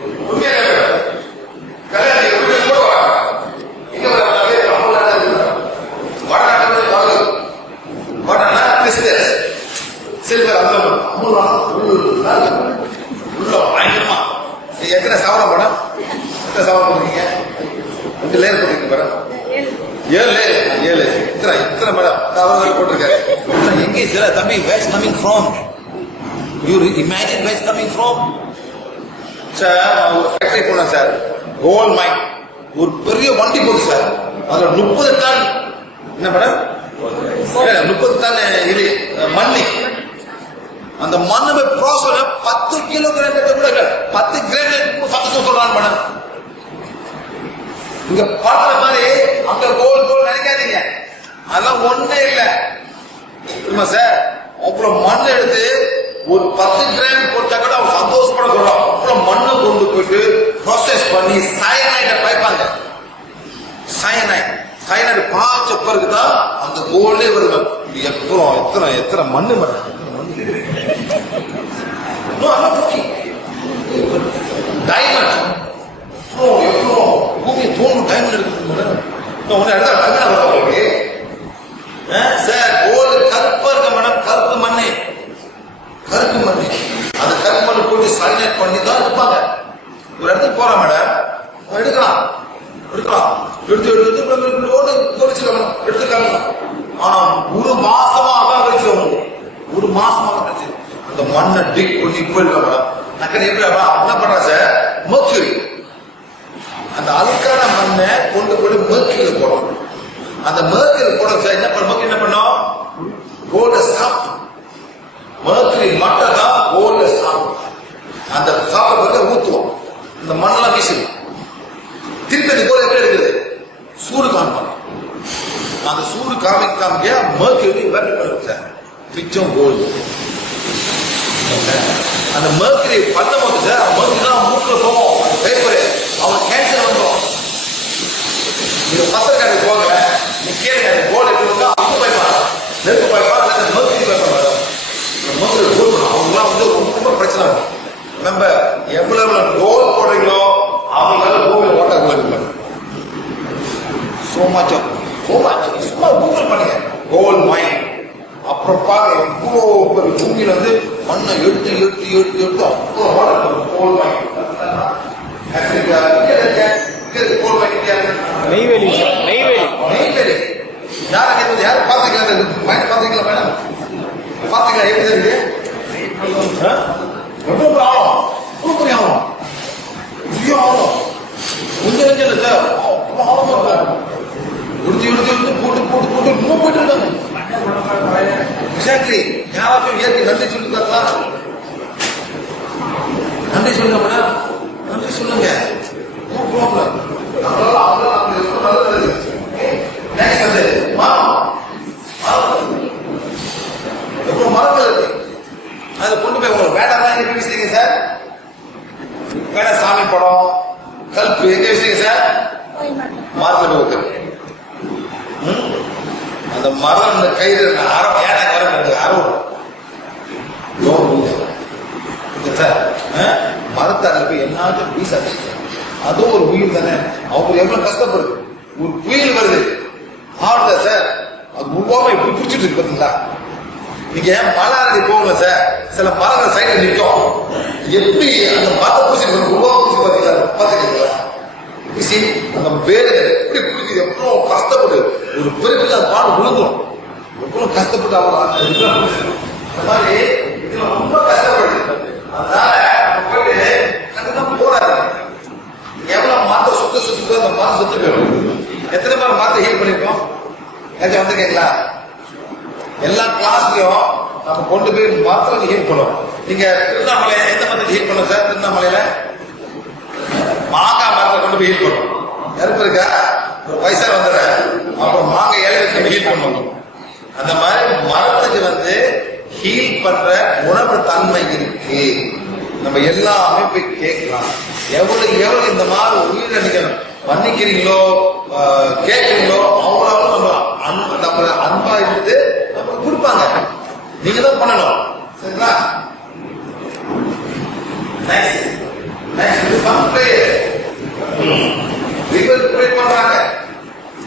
உண்மையிலே கல்யாணி உண்மை போடுவா இங்க வர தமிழ்நாடு இருக்கு. வடநாட்டுல வாங்க வடனா கிறிஸ்டியன்ஸ் சில்வர் அந்த தமிழ்நாடு உள்ள பயங்கரமா நீங்க எத்தனை சவரம் படம் எத்தனை சவரம் போடுறீங்க ரெண்டு லேயர் போட்டுருக்கீங்க மேடம் ஏழு லேயர் ஏழு இத்தனை இத்தனை மேடம் அவர் போட்டிருக்காரு இத்தனை எங்கே சார் தம்பி ways coming from you imagine ways coming from sir நான் ஒரு ஃபேக்டரி போனேன் சார் கோல்ட் மைன் ஒரு பெரிய வண்டி போகுது சார் அதுல முப்பது டன் என்ன மேடம் தானே இது மண்ணி. அந்த மண்ணை ப்ராசஸ் பத்து கிலோ கிராம் கூட பத்து கிராம் சந்தோஷம் சொல்றாங்க மேடம் இங்க பாக்குற மாதிரி அங்க கோல் கோல் நினைக்காதீங்க. அதெல்லாம் ஒண்ணே இல்ல. தெரியுமா சார் அப்புறம் மண் எடுத்து ஒரு பத்து கிராம் போட்டா கூட அவன் சந்தோஷப்பட சொல்றான் அப்புறம் மண்ணை கொண்டு போயிட்டு ப்ராசஸ் பண்ணி சயனைட்டை பயப்பாங்க சயனைட் சயனைட் பாய்ச்ச பிறகுதான் அந்த கோல்டே வருது இது எத்தனை எத்தனை மண்ணு மேடம் மண்ணு No, I'm not joking. Diamond. எவ்வளோ பூமி தோணும் டைமண்ட் இருக்குது மேடம் நான் உன்னை எடுத்தா டைமண்ட் வர உங்களுக்கு சார் கோல்டு கருப்பா இருக்க மேடம் கருப்பு மண்ணு. கருப்பு மண்ணு. அந்த கருப்பு மண்ணு போட்டு சைனேட் பண்ணி தான் இருப்பாங்க. ஒரு இடத்துக்கு போறான் மேடம் அவன் எடுக்கலாம் எடுக்கலாம் எடுத்து எடுத்து எடுத்து லோடு பொறிச்சுக்கலாம் எடுத்துக்கலாம் ஆனா ஒரு மாசமா அதான் வச்சிருவோம் ஒரு மாசமா வந்துச்சு அந்த மண்ணை டிக் பண்ணி போயிருக்க மேடம் நக்கன் எப்படி என்ன பண்றா சார்? மர்க்யூரி அந்த அழுக்கான மண்ணை கொண்டு போய் மேற்கில போடணும். அந்த மேற்கில் போட சார். என்ன பண்ண என்ன பண்ணோம்? கோல்ட சாப்பிட்டு மேற்கிரி மட்டும் தான் கோல்ட சாப்பிடும். அந்த சாப்பிட ஊத்துவோம். இந்த மண்ணெல்லாம் வீசிடும் திருப்பி அந்த கோல் எப்படி இருக்குது சூடு காமிப்பாங்க. அந்த சூடு காமிக்காம மேற்கிரி வேலை பண்ணுவோம் சார்? மிச்சம் கோல்டு அந்த mercury பண்ணும்போது சார் mercury தான் மூக்கில் போவோம் அந்த பேப்பர் அவன் கேன்சர் வந்துடும் நீங்க பத்திரக்காரருக்கு போங்க நீ கேளுங்க அந்த கோல் எப்படி இருக்கா அவங்க பயப்பாங்க நெருப்பு பயப்பா இல்லை mercury பயப்பா mercury கொடுக்கணும் அவங்களாம் வந்து ரொம்ப பிரச்சனை இருக்கும் நம்ம எவ்வளவு எவ்வளவு கோல் போடுறீங்களோ அவங்களால பூமியில ஓட்ட கொடுக்க சோ மச் சோ மச் சும்மா கூகுள் பண்ணுங்க. கோல் மைன் அப்புறம் பாருங்க இவ்வளோ பெரிய பூமியில வந்து மண்ணை எடுத்து எடுத்து எடுத்து எடுத்து அவ்வளோ கோல் நெய்வேலி நெய்வேலி. நெய்வேலி. யார் அங்கே யாரும் பார்த்துக்கலாம் மைண்ட் பார்த்துக்கலாம் மேடம் பார்த்துக்கலாம் எப்படி இருக்கு? ரொம்ப பெரிய ஆழம் ரொம்ப பெரிய ஆழம் பெரிய ஆழம் கொஞ்சம் கொஞ்சம் இல்லை சார் அவ்வளோ ஆழமா இருக்கும் உடுத்தி உடுத்தி உடுத்தி போட்டு போட்டு போட்டு இன்னும் போயிட்டு இருக்காங்க. எக்ஸாக்ட்லி யாராச்சும் இயற்கை நன்றி சொல்லிருக்காங்களா நன்றி சொல்லுங்க மேடம் நன்றி சொல்லுங்க நோ ப்ராப்ளம் நெக்ஸ்ட் வந்து மரம் மரம். எவ்வளவு மரங்கள் இருக்கு அதை கொண்டு போய் உங்களுக்கு வேண்டாம் எங்க வச்சுருக்கீங்க சார் வேண்டாம் சாமி படம் கல்பு எங்க வச்சுருக்கீங்க சார் மரத்தில் போய் வைக்கிறேன் ம்? அந்த மரம் இந்த கயிறு நான் அரை ஏன்னா வர எனக்கு அறுவடை ஓகே சார் மரத்தாரில் போய் எல்லாத்தையும் பீஸ் அடிச்சுட்டேன் அதுவும் ஒரு உயிர் தானே அவங்க எவ்வளவு கஷ்டப்படுது ஒரு புயல் வருது ஆடுதா சார். அது உருவாம இப்படி பிடிச்சிட்டு இருக்கு பாத்தீங்களா நீங்க மலை அடி போகல சார்? சில மரங்கள் சைடுல நிற்கும். எப்படி அந்த மரத்தை பிடிச்சிட்டு உருவா பிடிச்சி பாத்தீங்களா பாத்துக்கிறீங்களா பிசி அந்த வேலை எப்படி பிடிக்குது எவ்வளோ கஷ்டப்பட்டு ஒரு பெருக்கு அந்த பாடு விழுந்துடும் எவ்வளோ கஷ்டப்பட்டு அவங்க அந்த மாதிரி இதுல ரொம்ப கஷ்டப்படுது அதனால போயிட்டு கண்டிப்பா போறாரு எவ்வளவு மரத்தை சுத்த சுத்த அந்த மரம் சுத்த போயிடும். எத்தனை பேர் மாத்திரை ஹீல் பண்ணிருக்கோம்? ஏதாச்சும் வந்திருக்கீங்களா? எல்லா கிளாஸ்லயும் நம்ம கொண்டு போய் மாத்திரை ஹீல் பண்ணுவோம். நீங்க திருவண்ணாமலை எந்த மரத்துக்கு ஹீல் பண்ணுவோம் சார்? திருவண்ணாமலையில? மாங்காய் மரத்தை கொண்டு போய் ஹீல் பண்ணுவோம். நெருப்பு இருக்கா? ஒரு பைசா வந்துடுற அப்புறம் மாங்காய் ஏழை வச்சு ஹீல் பண்ணுவோம். அந்த மாதிரி மரத்துக்கு வந்து ஹீல் பண்ற உணவு தன்மை இருக்கு. நம்ம எல்லாமே போய் கேட்கலாம். எவ்வளவு எவ்வளவு இந்த மாதிரி உயிரை மன்னிக்கிறீங்களோ கேட்கிறீங்களோ அவங்களாலும் நம்ம அன்பு நம்ம அன்பா இருந்து நமக்கு கொடுப்பாங்க. நீங்க தான் பண்ணணும். சரிங்களா? Nice nice fun prayer river pray பண்றாங்க.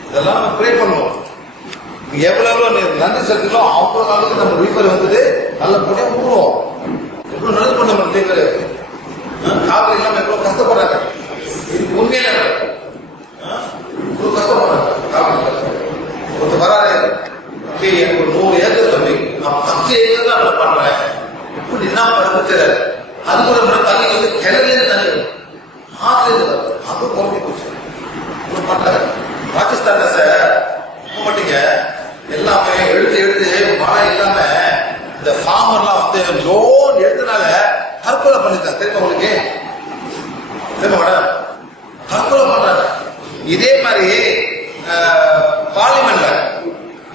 இதெல்லாம் நம்ம ப்ரே பண்ணுவோம். எவ்வளவு நன்றி செலுத்தீங்களோ அவ்வளவு அளவுக்கு நம்ம ரீஃபர் வந்துட்டு நல்லபடியா ஊறுவோம். எவ்வளவு நல்லது பண்ண நம்ம ரீஃபர் காவல் இல்லாம எவ்வளவு கஷ்டப்படுறாங்க. உண்மையில ஆ? இவ்வளவு கஷ்டப்படுறாங்க காவல் இல்லாம. ஒருத்தர் வராரு தம்பி எனக்கு ஒரு நூறு ஏக்கர் தம்பி நான் பத்து ஏக்கர் தான் நான் பண்றேன் இப்படி என்ன பண்ணுறது அது கூட நம்ம தண்ணி வந்து கிணறுலேருந்து தண்ணி ஆற்றுலேருந்து அது குறைஞ்சி போச்சு. ஒன்றும் பண்றாரு பாகிஸ்தான்ல சார் இப்ப எல்லாமே எடுத்து எடுத்து மழை இல்லாம இந்த ஃபார்மர்லாம் வந்து லோன் எடுத்தனால தற்கொலை பண்ணிருக்காங்க தெரியுமா உங்களுக்கு? தெரியுமா மேடம்? தற்கொலை பண்றாங்க. இதே மாதிரி பார்லிமெண்ட்ல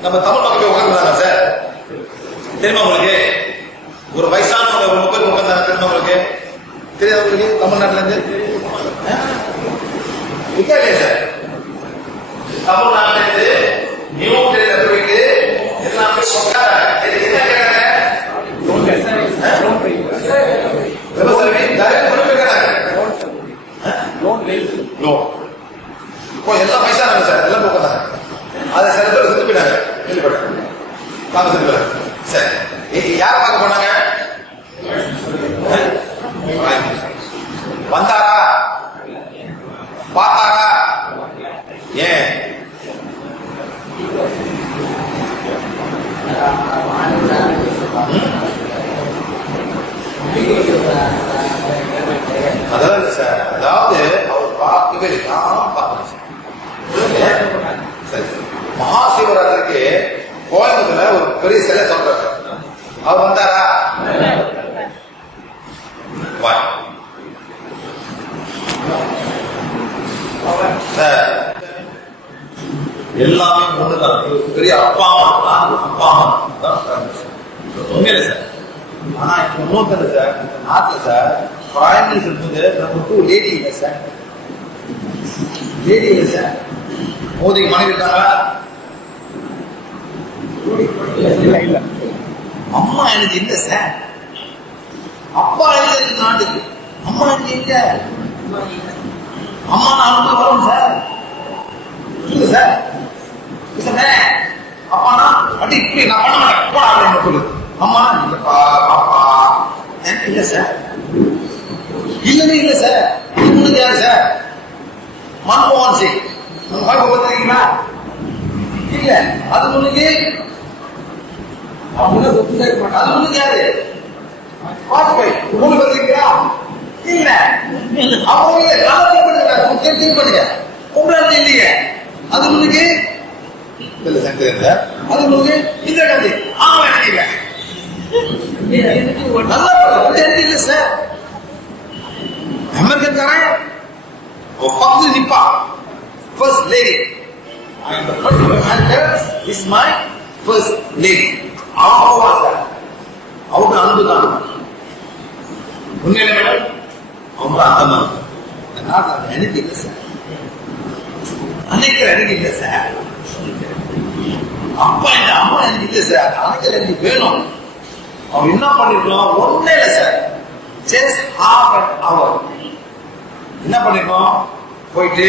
நம்ம தமிழ் மக்கள் சார்? தெரியுமா உங்களுக்கு? ஒரு வயசானவங்க ஒரு முப்பது உட்காந்தாங்க தெரியுமா உங்களுக்கு? தெரியாது உங்களுக்கு? தமிழ்நாட்டுல இருந்து ஆ? இல்லையா சார்? தமிழ்நாட்டுல இருந்து நியூ டெல்லியில போயிட்டு எல்லாம் என்ன கேட்டாங்க? எல்லாம் பைசா சார். எல்லாம் போக்குறாங்க அதை சில பேர் செத்து போயிட்டாங்க. கேள்விப்பட்டேன் பார்க்க செத்து சரி யார பார்க்க போனாங்க? வந்தாரா? பார்த்தாரா? ஏன்? அதான் சார் அதாவது அவர் பார்க்கவே நான் பார்க்கணும் சார். சரி கோயம்புத்தூர்ல ஒரு பெரிய சிலை சொல்றாரு. அவர் வந்தாரா? சார். எல்லாமே ஒண்ணுதான் பெரிய அப்பா அம்மா அப்பா அம்மா. உண்மையில சார். ஆனா இப்போ இன்னொருத்தர் சார். இந்த நாட்டுல சார் பிரைம் மினிஸ்டர் வந்து நம்ம டூ லேடி இல்லை சார். லேடி இல்லை சார். மோதிக்கு மனைவி இருக்காங்களா? அம்மா எனக்கு இல்ல சார். அப்பா இல்ல இந்த நாட்டுக்கு. அம்மா எனக்கு இல்ல. அம்மா நான் வந்து வரும் சார். இல்ல சார். அப்பானா அடி இப்படி நான் பண்ண மாட்டேன். போடா அப்படின்னு சொல்லு. அம்மா இல்லப்பா அப்பா எனக்கு இல்ல சார். இல்லவே இல்ல சார். இது யாரு சார்? மன்மோகன் சிங். உங்க பார்த்துருக்கீங்களா? இல்ல அது சொத்து சேர்க்க மாட்டாங்க அது முன்னுக்கு யாரு? வாஜ்பாய் உங்களுக்கு பார்த்துருக்கீங்களா இல்ல. அவங்க காலத்தில் பண்ணுங்க. திங்க் பண்ணுங்க. உங்களால இல்லையே. அது இல்ல சார் அது உங்களுக்கு இந்திரா காந்தி ஆமா எனக்கு இல்ல. நல்லா இல்ல சார். அமெரிக்கன் காரன் அவன் பக்கத்துல நிப்பா. First lady is my first lady அவன் போவா சார் அவங்க அன்பு தான் உண்மையில மேடம்? அவங்க அந்தமா இந்த நாட்டில் அந்த எனக்கு இல்லை சார். அன்னைக்கு எனக்கு இல்லை சார். அப்பா இந்த அம்மா எனக்கு இல்லை சார். அன்னைக்கு எனக்கு வேணும். அவன் என்ன பண்ணிருக்கோம்? ஒண்ணே இல்லை sir. Just half an hour என்ன பண்ணிருக்கோம்? போயிட்டு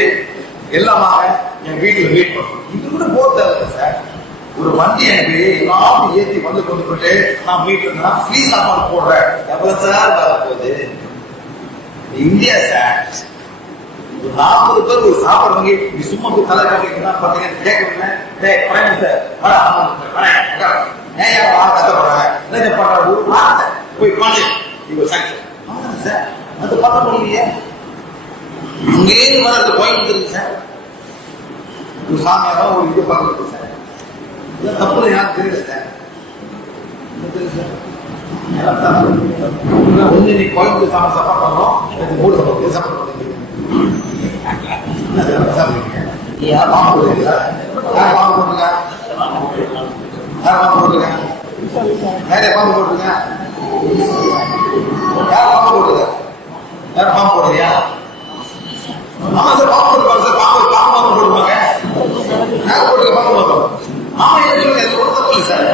எல்லாமாக என் வீட்டுல வெயிட் பண்ணணும் இது கூட போக தேவையில்ல சார். ஒரு வண்டி எனக்கு எல்லாரும் ஏத்தி வந்து கொண்டு போயிட்டு நான் வீட்டுல ஃப்ரீ சாப்பாடு போடுறேன். எவ்வளவு சார் வர போகுது? India sir. ஒரு நாற்பது பேர் ஒரு சாப்பாடு வாங்கி நீ சும்மா போய் தலை காட்டிங்கன்னா பாத்தீங்கன்னா கேட்கறேன் டேய் பழனி சார். வர வரேன், சார் ஏன் ஏன் வா கஷ்டப்படுறாங்க என்ன பண்ற? ஒரு வார்த்தை போய் பண்ணு இவர் சாக்சன் சார். அது பார்க்க முடியலையே அங்கேயிருந்து வர்றது கோயம்புத்தூர் இருக்கு சார். ஒரு சாமியாரோ ஒரு இது பார்க்கறது சார். இது தப்பு எனக்கு தெரியல சார் என்ன தெரியல சார் எல்லாம் தப்பு. ஒண்ணு நீ கோயம்புத்தூர் சாமி சப்போர்ட் பண்றோம் எனக்கு மூணு சப்போர்ட் சப்போர்ட் பண்ணுறீங்க என்ன யார் பாம்பு போடுறீங்களா யார் பாம்பு போட்டுருங்க யார் பாம்பு போட்டுருங்க யாரே பாம்பு போட்டுருங்க யார் பாம்பு போட்டுருங்க யார் போடுறியா ஆமா சார் பாம்பு சார் பாம்பு பாம்பு யார் பாம்பு ஆமா என்ன சொல்லுங்க தப்பு இல்லை சார்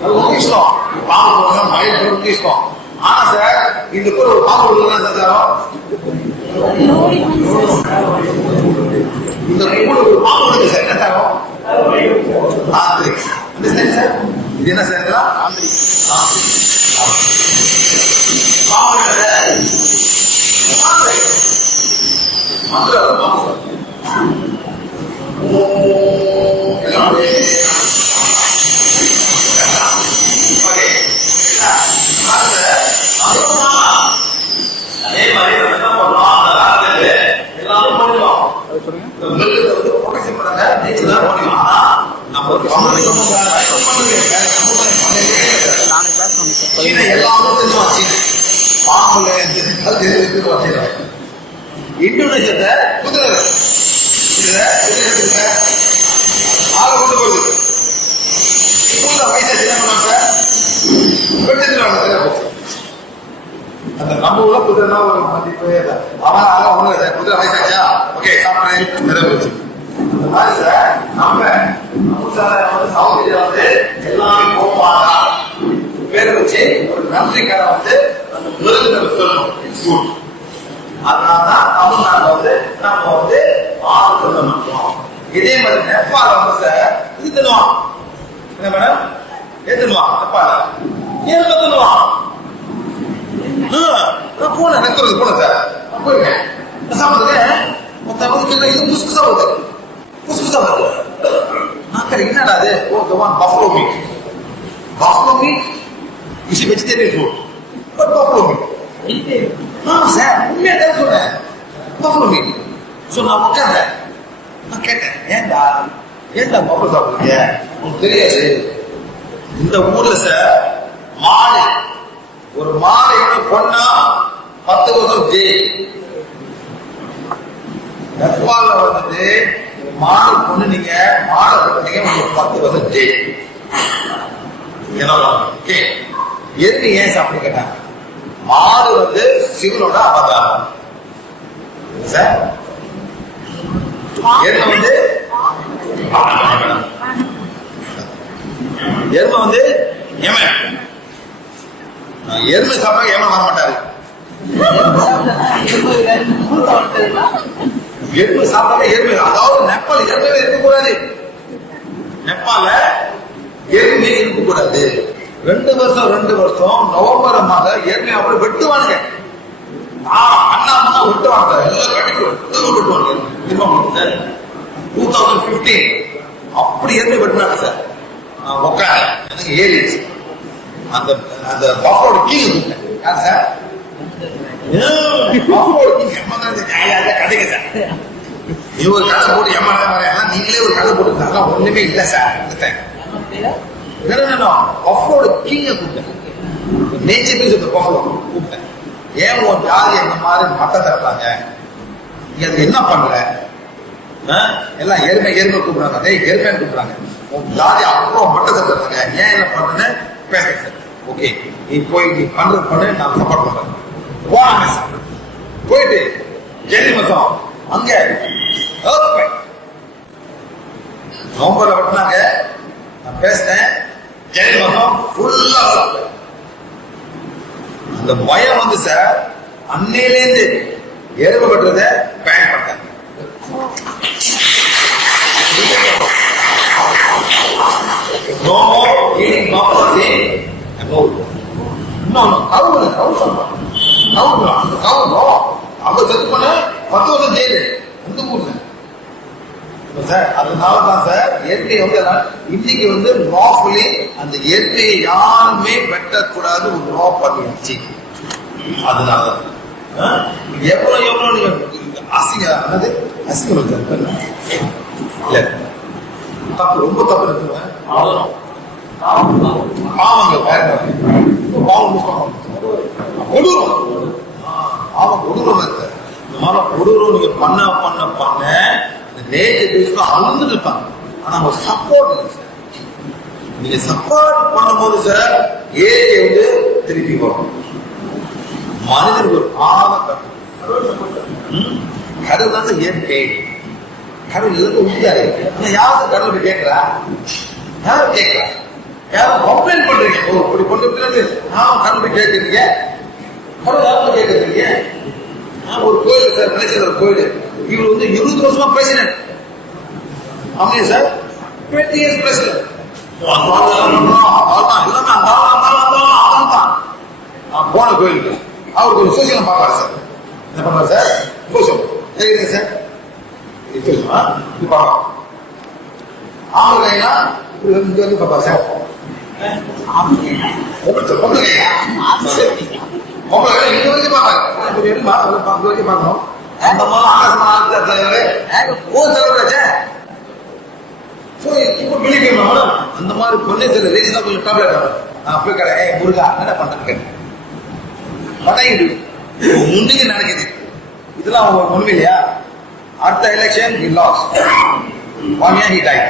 அது உங்க இஷ்டம் பாம்பு போடுங்க மழை போடுறது இஷ்டம் ஆனா சார் இந்த கூட ஒரு பாம்பு சார் இந்த கூட ஒரு பாம்பு சார் என்ன தரும் ஆந்திரிக் அண்டர்ஸ்டாண்ட் சார் இது என்ன சார் ஆந்திரிக் பாம்பு ஆந்திரிக். மந்திரம் பாம்பு ஓம் எல்லாம் அப்படியே. ஓகே. பாருங்க. அப்புறமா அதே மாதிரி நம்ம என்ன பண்றோம் அந்த காலத்துல எல்லாரும் பண்ணுவோம் அது சொல்லுங்க இந்த மிருகத்தை வந்து protection பண்ணாங்க, நீச்சல் தான் முடியும். ஆனா, நம்ம ஒரு சமூகம் சமூகம் பண்ணலையே, சமூகம் பண்ணலையே. நானே கிளாஸ் ஒன்று சார் சீனை எல்லாமே தெரிஞ்சுவான் சீனை. சீனை. இந்தோனேசியத்தை குதிரை குதிரை. ஆளை கொண்டு போகுது ஸ்கூல்ல வயசாச்சு என்ன அந்த நம்ம உள்ள குதிரைனா ஒரு மதிப்பு அவன் அதான் ஒண்ணு சார் குதிரை வயசாச்சா ஓகே சாப்பிட்றேன். நிறைய போச்சு. அந்த மாதிரி சார் நம்ம நம்ம சார் வந்து இந்தியா வந்து எல்லாமே பேரை வச்சு ஒரு நன்றி கடை வந்து அந்த மிருகத்தை சொல்லணும். இட்ஸ் குட் அதனாலதான் தமிழ்நாட்டுல வந்து நம்ம வந்து ஆறுதல் மட்டும் இதே மாதிரி நெப்பால வந்து சார் இது என்ன மேடம்? எது தின்னுவான் ஏன் தின்னுவான் நான் போனேன் ரெஸ்டாரண்ட் போனேன் சார் போயிருக்கேன். நான் மொத்தம் வந்து கேட்க இது புதுசு புதுசா வருது புதுசு புதுசா வருது நான் என்னடா அது oh the buffalo meat meat? Meat is a vegetarian food but ஆமா சார் உண்மையா தான் சொன்னேன் buffalo meat ஸோ நான் உட்காந்தேன் நான் கேட்டேன் ஏன்டா ஏன்டா buffalo சாப்பிடுறீங்க உங்களுக்கு தெரியாது இந்த ஊர்ல சார் மாடு ஒரு மாடு எப்படி பொண்ணா பத்து வருஷம் ஜெயில் நெப்பால்ல வந்துட்டு மாடு பொண்ணு நீங்க மாடை பண்ணீங்க உங்களுக்கு பத்து வருஷம் ஜெயில் என்ன ஓகே எதுக்கு ஏன் சாப்பிட்டு கேட்டாங்க? மாடு வந்து சிவனோட அவதாரம். சார்? எருமை வந்து எருமை வந்து எமன் எருமை சாப்பிட்டா ஏமன் வர மாட்டாரு. எருமை சாப்பிட்டா எருமை. அதாவது நெப்பால் எருமையே இருக்கக்கூடாது. நெப்பால எருமையே இருக்கக்கூடாது. ரெண்டு வருஷம் ரெண்டு வருஷம் நவம்பர் மாதம் ஏற்கனவே அப்படி வெட்டுவானுங்க. அண்ணா அண்ணா வெட்டுவாங்க. எல்லாம் கட்டிட்டு வெட்டுவாங்க திரும்ப சார் டூ தௌசண்ட் பிப்டீன் அப்படி எருமை வெட்டினாங்க சார். உட்கார எனக்கு ஏறிடுச்சு அந்த அந்த பஃபோட கிங் யார் சார்? பஃபோட கிங் கதைங்க சார். இவர் கதை போட்டு ஏமாற நீங்களே ஒரு கதை போட்டு ஒண்ணுமே இல்லை சார். பஃபோட கீழே கூப்பிட்டேன் நேச்சர் பீஸ் ஆஃப் பஃபோ கூப்பிட்டேன் ஏன் உன் ஜாதி இந்த மாதிரி மட்டை தட்டுறாங்க? நீ அதுக்கு என்ன பண்ற? ஆ? எல்லாம் எருமை எருமை கூப்பிடுறாங்க. டேய் எருமைன்னு கூப்பிடுறாங்க. உன் ஜாதி அப்புறம் மட்டை தட்டுறாங்க. ஏன் என்ன பண்றேன்னு பேசுறேன். சார் ஓகே நீ போய் நீ பண்றது பண்ணு நான் சப்போர்ட் பண்றேன். போனாங்க சார் போயிட்டு ஜெனி மசம் அங்க earthquake. நவம்பர்ல வெட்டினாங்க. நான் பேசினேன் ஜெனி ஃபுல்லா அந்த பயம் வந்து சார் அன்னையிலேருந்து எருமை வெட்டுறத பேன் பண்ணிட்டாங்க No more eating buffalo in. No, no. அந்த கவுங்க அவங்க செத்து பண்ண பத்து வருஷம் ஜெயிலு அந்த ஊர்ல சார் அதனால தான் சார் இயற்கை வந்து எல்லாம் இன்னைக்கு வந்து லாஃபுலி அந்த இயற்கையை யாருமே வெட்டக்கூடாது ஒரு லா பண்ணிடுச்சு அதனால ஆ? எவ்வளவு எவ்வளவு நீங்க அசிங்க என்னது? அசிங்கம் இல்ல? தப்பு ரொம்ப தப்பு இருக்குங்க பாவங்க வேற. பாவம் புஸ்தகம் கொடூரம். பாவம் கொடூரம் இருக்கு இந்த மாதிரி கொடூரம் நீங்க பண்ண பண்ண பண்ண இந்த பேஸ்ல அழுந்துட்டு இருப்பாங்க. ஆனா அவங்க சப்போர்ட் இல்லை சார் நீங்க சப்போர்ட் பண்ணும்போது சார் ஏரியை வந்து திருப்பி வரும் மனிதனுக்கு ஒரு பாவம் கடவுள் தான் சார் இயற்கை. கடவுள் எல்லாத்தையும் உண்மையாரு ஆனா யாரும் கடவுள் போய் கேட்கிறா? யாரும் கேட்கிறா? யாரும் கம்ப்ளைண்ட் பண்றீங்க. ஓ இப்படி கொண்டு பிறகு நான் கடவுள் கேட்கறீங்க. கடவுள் யாரும் கேட்கறீங்க? ஒரு கோயில் சார் மலேசியால ஒரு கோயில். இவர் வந்து இருபது வருஷமா பிரசிடென்ட் ஆமாம் சார். டுவெண்ட்டி இயர்ஸ் பிரசிடென்ட் போன கோயிலுக்கு. அவர் ஒரு சோசியலம் பார்ப்பாரு சார். என்ன பண்றாரு சார்? கோஷம் சரிங்க சார்? இது சோசியமா இங்க வந்து பார்ப்பாரு சார். பொம்பளை இங்க பார்ப்பாரு. பார்க்கணும் அந்த மாதிரி ஆகாசமா ஆகுது தலைவரே ஓ மேடம் அந்த மாதிரி பொண்ணு சில லேடிஸ் தான் கொஞ்சம் டேப்லெட் ஆகும் நான் போய் கடை ஏய் முருகா என்ன பண்ணுறேன்னு கேட்டேன். பட்டாயிடு. முன்னுக்கு நடக்குது. இதெல்லாம் அவங்க ஒண்ணுமே இல்லையா? அடுத்த election he loss one year he died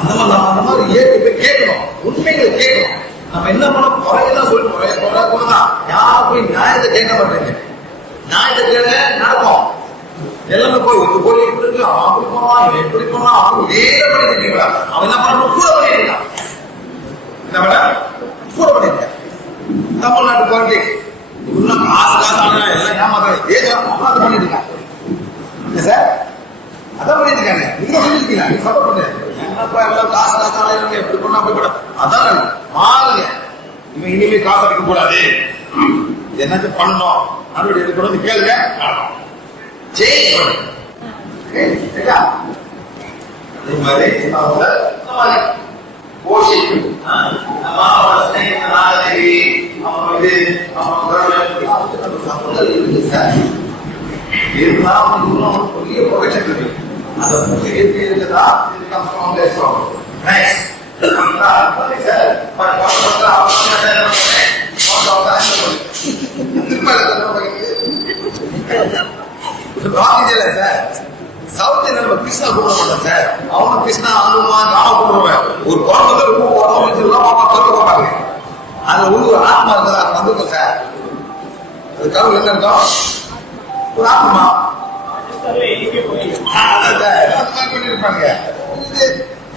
அந்த மாதிரி நம்ம அந்த மாதிரி கேட்கணும். உண்மைகளை கேட்கணும். நம்ம என்ன பண்ண குறையெல்லாம் சொல்லி போய் நியாயத்தை கேட்க மாட்டேங்க நடக்கும். எல்லாமே போய் ஒரு கோழி இப்படி இருக்கு. அவன் அப்படி போனான் இவன் எப்படி போனான் அவன் ஏற பண்ணிட்டு இருக்கீங்களா? அவன் என்ன பண்ணணும் கூட பண்ணிருக்கான் என்ன பண்ண? கூட பண்ணிருக்கேன் தமிழ்நாட்டு பாலிடிக்ஸ் இன்னும் காசு காசு ஆனா எல்லாம் ஏமாத்தாங்க ஏதாவது அதை பண்ணிட்டு இருக்கான் சார்? அதான் பண்ணிட்டு இருக்காங்க நீங்க சொல்லிருக்கீங்க நீங்க சப்போர்ட் பண்ணு. என்னப்பா எல்லாம் காசு காசு ஆனா எப்படி பண்ணா அப்படி பண்ண. அதான் மாறுங்க. இவன் இனிமே காசு அடிக்க கூடாது என்னது பண்ணணும்? நடவடிக்கை எடுக்கணும்னு கேளுங்க. நடக்கும். அதே மாதிரி அவங்க இந்த பெரிய இருக்கு. அந்த இயற்கை இருக்குதா? சார் ராகிஜல சார் சவுத் நம்ம கிருஷ்ணா கூப்பிட மாட்டோம் சார் அவனும் கிருஷ்ணா அனுமான் நாம கூப்பிடுவேன் ஒரு குழந்தை ரொம்ப பாப்பா திறக்க பார்ப்பாங்க அந்த ஒரு ஆத்மா இருக்குதா அது சார் அது கடவுள் என்ன இருக்கும் ஒரு ஆத்மா பண்ணிருப்பாங்க. இது,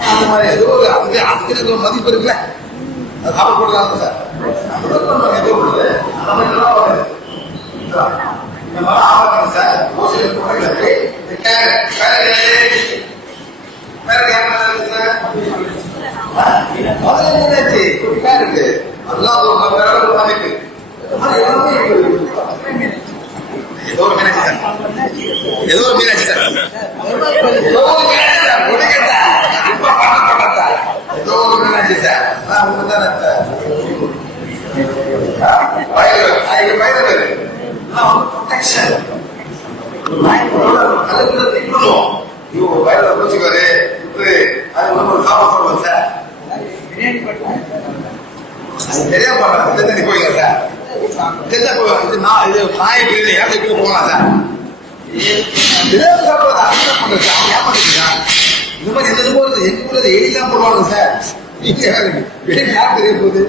அந்த மாதிரி ஏதோ ஒரு அதுக்கு அதுக்கு மதிப்பு இருக்குல்ல அது சாப்பிட போடலாம் சார் ஏதோ ஒரு மீனாட்சி சார். ஏதோ ஒரு மீனாட்சி சார் ஏதோ ஒரு மீனாட்சி சார் உனக்கு சார் இப்ப பண்ண பண்ண சார் ஏதோ ஒரு மீனாட்சி சார் நான் உங்க தானே சார் வயலு, ஐந்து வயது நான் வந்து ப்ரொடெக்ஷன் ஒரு நாய் கல்லுக்குள்ள திக்கணும் ஐயோ வயல போச்சுக்காரு அது நம்ம சாப்பாடு சார் அது தெரியாம பண்ண தெரிஞ்சு போய்ங்க சார் தெரிஞ்சா போய் இது நான் இது நாய் பிரியாணி ஏன் இப்படி போகலாம் சார் தெரியாம சாப்பிடுறது பண்றது சார் அவன் ஏமாந்துட்டு இந்த மாதிரி எந்த போறது எங்க ஊர்ல எலிலாம் போடுவாங்க சார் வெளியே யார் தெரிய போகுது